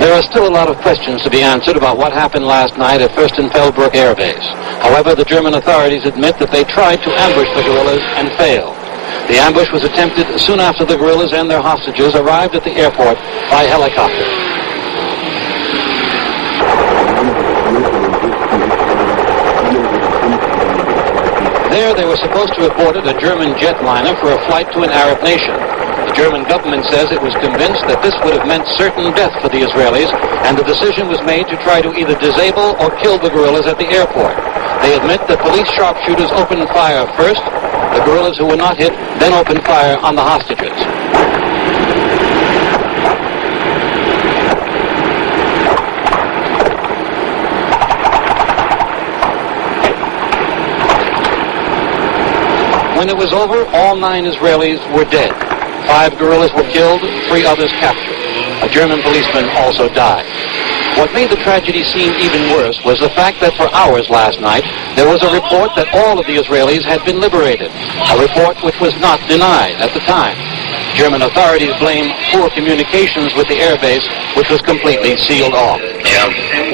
There are still a lot of questions to be answered about what happened last night at Fürstenfeldbruck Air Base. However, the German authorities admit that they tried to ambush the guerrillas and failed. The ambush was attempted soon after the guerrillas and their hostages arrived at the airport by helicopter. There they were supposed to have boarded a German jetliner for a flight to an Arab nation. The German government says it was convinced that this would have meant certain death for the Israelis, and the decision was made to try to either disable or kill the guerrillas at the airport. They admit that police sharpshooters opened fire first. The guerrillas who were not hit then opened fire on the hostages. When it was over, all 9 Israelis were dead. 5 guerrillas were killed, 3 others captured. A German policeman also died. What made the tragedy seem even worse was the fact that for hours last night, there was a report that all of the Israelis had been liberated, a report which was not denied at the time. German authorities blame poor communications with the airbase, which was completely sealed off.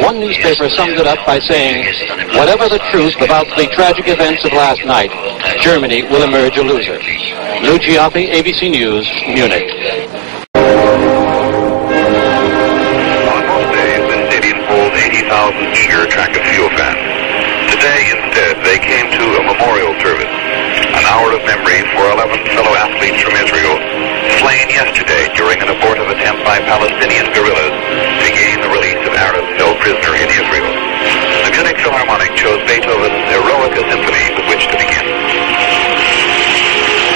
One newspaper summed it up by saying, "Whatever the truth about the tragic events of last night, Germany will emerge a loser." Lou Ciaffi, ABC News, Munich. On most days, the stadium holds 80,000 eager track and field fans. Today, instead, they came to a memorial service, an hour of memory for 11 fellow athletes from Israel, slain yesterday during an abortive attempt by Palestinian guerrillas to gain the release of Arabs held prisoner in Israel. The Munich Philharmonic chose Beethoven's Eroica Symphony with which to begin.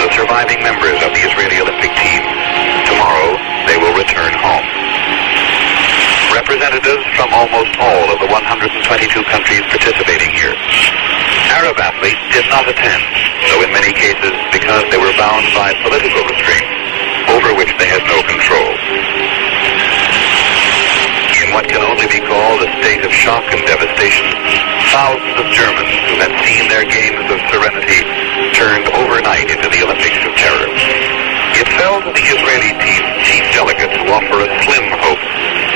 The surviving members of the Israeli Olympic team. Tomorrow, they will return home. Representatives from almost all of the 122 countries participating here. Arab athletes did not attend, though in many cases because they were bound by political restraints over which they had no control. In what can only be called a state of shock and devastation, thousands of Germans who had seen their games of serenity turned overnight into the Olympics of terror. It fell to the Israeli team's chief delegate to offer a slim hope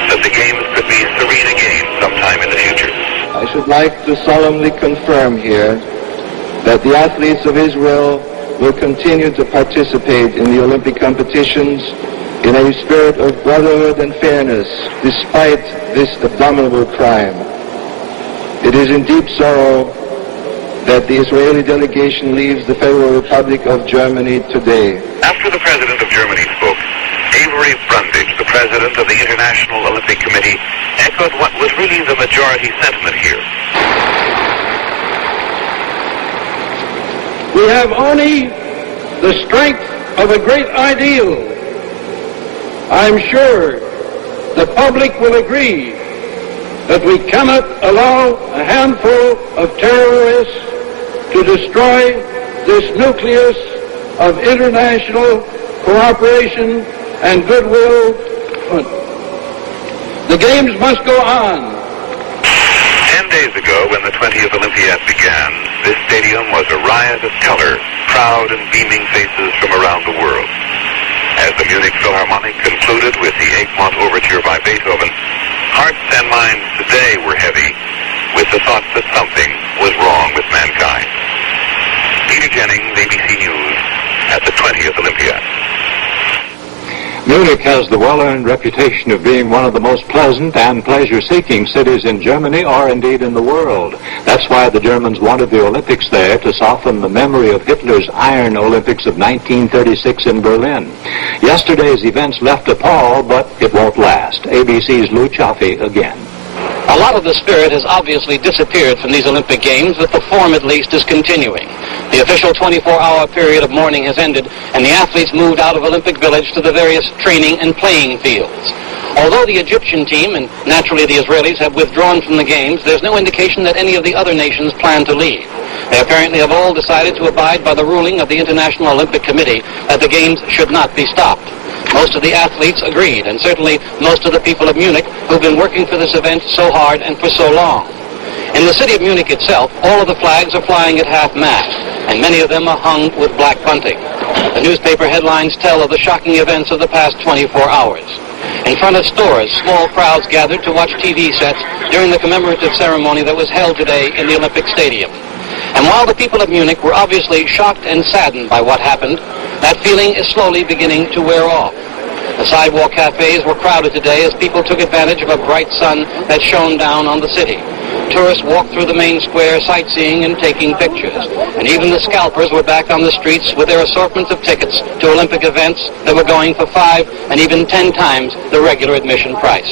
that the games could be serene again sometime in the future. I should like to solemnly confirm here that the athletes of Israel will continue to participate in the Olympic competitions in a spirit of brotherhood and fairness, despite this abominable crime. It is in deep sorrow that the Israeli delegation leaves the Federal Republic of Germany today. After the President of Germany spoke, Avery Brundage, the President of the International Olympic Committee, echoed what was really the majority sentiment here. We have only the strength of a great ideal. I'm sure the public will agree that we cannot allow a handful of terrorists to destroy this nucleus of international cooperation and goodwill. The games must go on. 10 days ago, when the 20th Olympiad began, this stadium was a riot of color, proud and beaming faces from around the world. As the Munich Philharmonic concluded with the Egmont Overture by Beethoven, hearts and minds today were heavy with the thought that something was wrong with mankind. Peter Jennings, ABC News, at the 20th Olympiad. Munich has the well-earned reputation of being one of the most pleasant and pleasure-seeking cities in Germany or indeed in the world. That's why the Germans wanted the Olympics there to soften the memory of Hitler's Iron Olympics of 1936 in Berlin. Yesterday's events left a pall, but it won't last. ABC's Lou Ciaffi again. A lot of the spirit has obviously disappeared from these Olympic Games, but the form at least is continuing. The official 24-hour period of mourning has ended, and the athletes moved out of Olympic Village to the various training and playing fields. Although the Egyptian team, and naturally the Israelis, have withdrawn from the Games, there's no indication that any of the other nations plan to leave. They apparently have all decided to abide by the ruling of the International Olympic Committee that the Games should not be stopped. Most of the athletes agreed, and certainly most of the people of Munich who've been working for this event so hard and for so long. In the city of Munich itself, all of the flags are flying at half-mast, and many of them are hung with black bunting. The newspaper headlines tell of the shocking events of the past 24 hours. In front of stores, small crowds gathered to watch TV sets during the commemorative ceremony that was held today in the Olympic Stadium. And while the people of Munich were obviously shocked and saddened by what happened, that feeling is slowly beginning to wear off. The sidewalk cafes were crowded today as people took advantage of a bright sun that shone down on the city. Tourists walked through the main square sightseeing and taking pictures. And even the scalpers were back on the streets with their assortments of tickets to Olympic events that were going for 5 and even 10 times the regular admission price.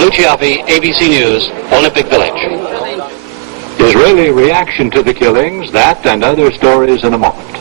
Luciaffi, ABC News, Olympic Village. Israeli reaction to the killings, that and other stories in a moment.